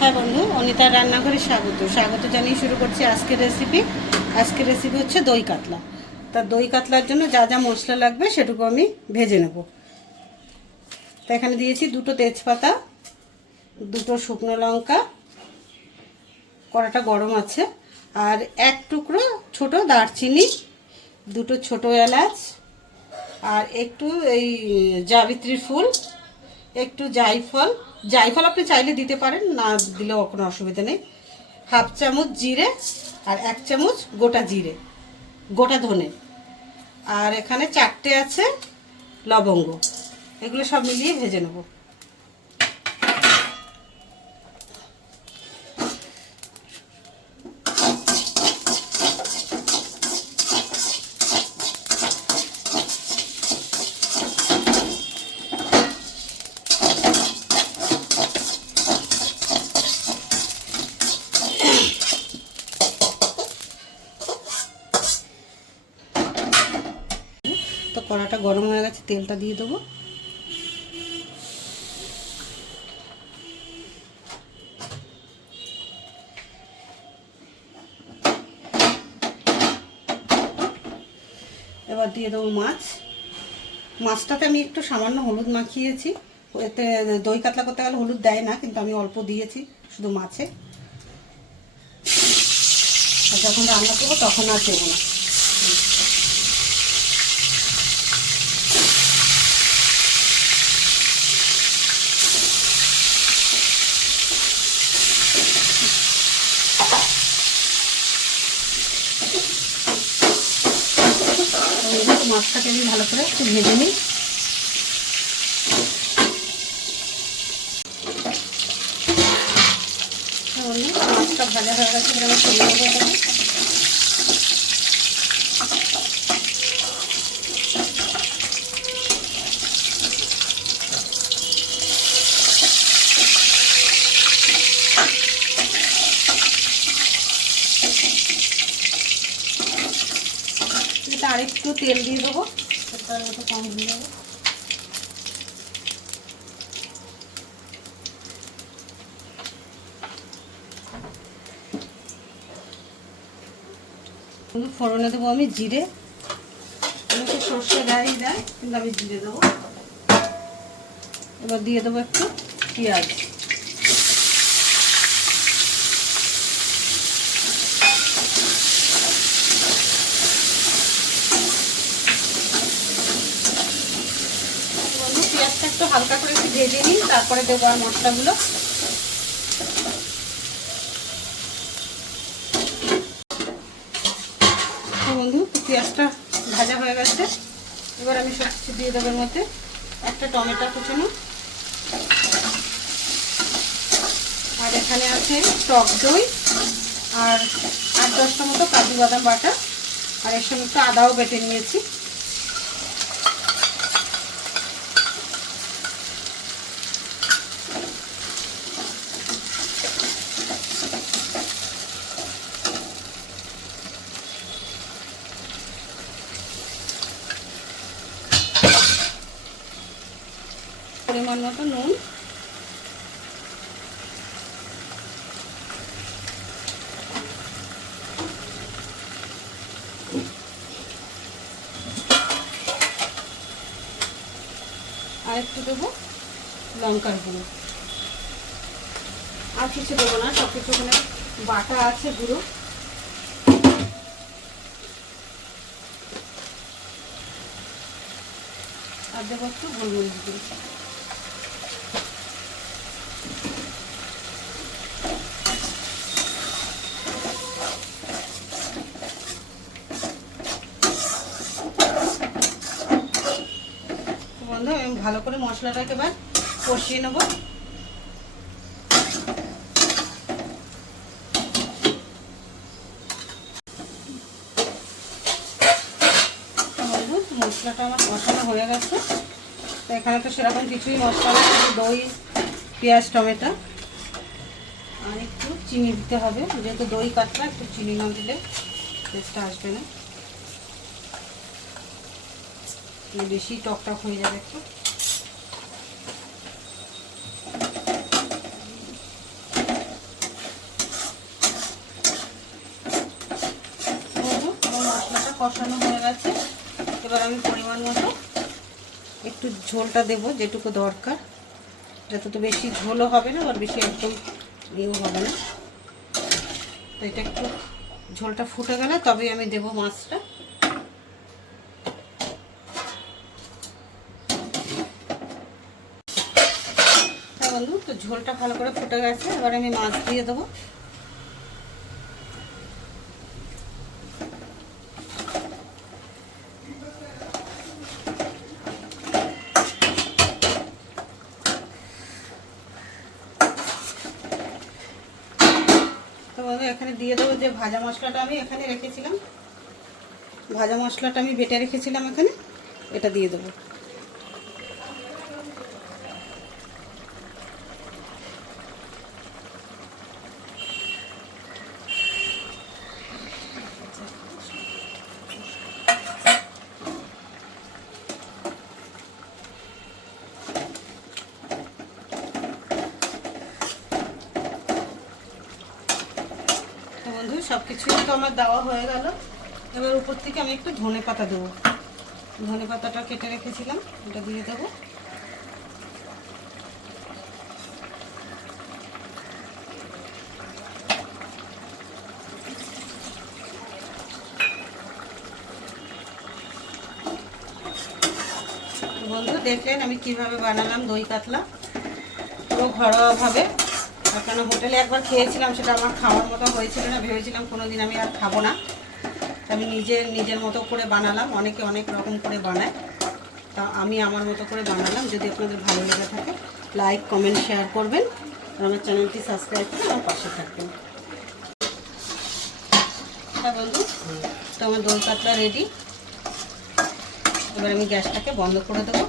হ্যাঁ বন্ধু, অনিতার রান্নাঘরে স্বাগত জানিয়ে শুরু করছি আজকের রেসিপি হচ্ছে দই কাতলা। তা দই কাতলার জন্য যা যা মশলা লাগবে সেটুকু আমি ভেজে নেব। তা এখানে দিয়েছি 2টো তেজপাতা, 2টো শুকনো লঙ্কা, কড়াটা গরম আছে, আর 1 টুকরো ছোট দারচিনি, 2টো ছোট এলাচ, আর একটু এই জাবিত্রীর ফুল, একটু জায়ফল আপনি চাইলে দিতে পারেন, না দিলেও কোনো অসুবিধা নেই। 1/2 চামচ জিরে, আর 1 চামচ গোটা ধনে, আর এখানে 4টে আছে লবঙ্গ। এগুলো সব মিলিয়ে ভেজে নেব। তো কড়াটা গরম হয়ে গেছে, তেলটা দিয়ে দেবো। এবার দিয়ে দেবো মাছটাতে আমি একটু সামান্য হলুদ মাখিয়েছি। এতে দই কাতলা করতে গেলে হলুদ দেয় না, কিন্তু আমি অল্প দিয়েছি শুধু মাছে। আর যখন রান্না করবো তখন আর দেবো না। মাছটাকে আমি ভালো করে একটু ভেজে নিই। মাছটা ভাজা হয়ে গেছে, আমি তুলে নেবো। এটা আরেকটু তেল দিয়ে দেবো, তার মতো কম হয়ে যাবে। ফোড়নে দেবো আমি জিরে। অনেকে সর্ষে দেয়, কিন্তু আমি জিরে দেবো। এবার দিয়ে দেবো একটু পেঁয়াজ। পেঁয়াজটা একটু হালকা করে একটু ভেজে নিই, তারপরে দেবো আর মশলাগুলো। বন্ধু, পেঁয়াজটা ভাজা হয়ে গেছে। এবার আমি সব কিছু দিয়ে দেবো। এর মধ্যে একটা টমেটো কুচানো, আর এখানে আছে টক দই, আর 8-10টা মতো কাজু বাদাম বাটা, আর এর সঙ্গে একটু আদাও বেটে নিয়েছি। পরিমাণ মতো নুন, আর একটু দেবো লঙ্কার গুঁড়ো। আর কিছু দেবো না, সব কিছু ওখানে বাটা আছে গুঁড়ো। আর দেবো একটু গোলমরিচ গুঁড়ো। বন্ধু, আমি ভালো করে মশলাটাকে এবার কষিয়ে নেবো। মশলাটা আমার কষানো হয়ে গেছে। তো এখানে তো সেরকম কিছুই মশলা নেই, শুধু দই, পেঁয়াজ, টমেটো, আর একটু চিনি দিতে হবে। যেহেতু দই কাতলা, একটু চিনি না দিলে টেস্টটা আসবে না, বেশি টক টক হয়ে যাবে একটু। কষানো হয়ে গেছে। এবার আমি পরিমাণ মতো একটু ঝোলটা দেব, যেটুকু দরকার। যত তো বেশি ঝোলও হবে না, আর বেশি একদম ইয়েও হবে না। তো এটা একটু ঝোলটা ফুটে গেলে তবেই আমি দেব মাছটা। হ্যাঁ বন্ধু, তো ঝোলটা ভালো করে ফুটে গেছে, এবার আমি মাছ দিয়ে দেবো। তো বন্ধু এখানে দিয়ে দেবো যে ভাজা মশলাটা আমি এখানে রেখেছিলাম, ভাজা মশলাটা আমি বেটে রেখেছিলাম এখানে, এটা দিয়ে দেবো। তো বন্ধু সব কিছুই তো আমার দেওয়া হয়ে গেল। এবার উপর থেকে আমি একটু ধনে পাতা দেবো। ধনে পাতাটা কেটে রেখেছিলাম, এটা দিয়ে দেবো। বন্ধু দেখলেন আমি কিভাবে বানালাম দই কাতলা, পুরো ঘরোয়াভাবে। কেন হোটেলে একবার খেয়েছিলাম, সেটা আমার খাওয়ার মতো হয়েছিল না, ভেবেছিলাম কোনোদিন আমি আর খাবো না। আমি নিজের মতো করে বানালাম। অনেকে অনেক রকম করে বানায়, তা আমি আমার মতো করে বানালাম। যদি আপনাদের ভালো লেগে থাকে লাইক কমেন্ট শেয়ার করবেন, আর আমার চ্যানেলটি সাবস্ক্রাইব করে আমার পাশে থাকবেন। হ্যাঁ বন্ধু, তো আমার দই কাতলা রেডি। এবার আমি গ্যাসটাকে বন্ধ করে দেবো।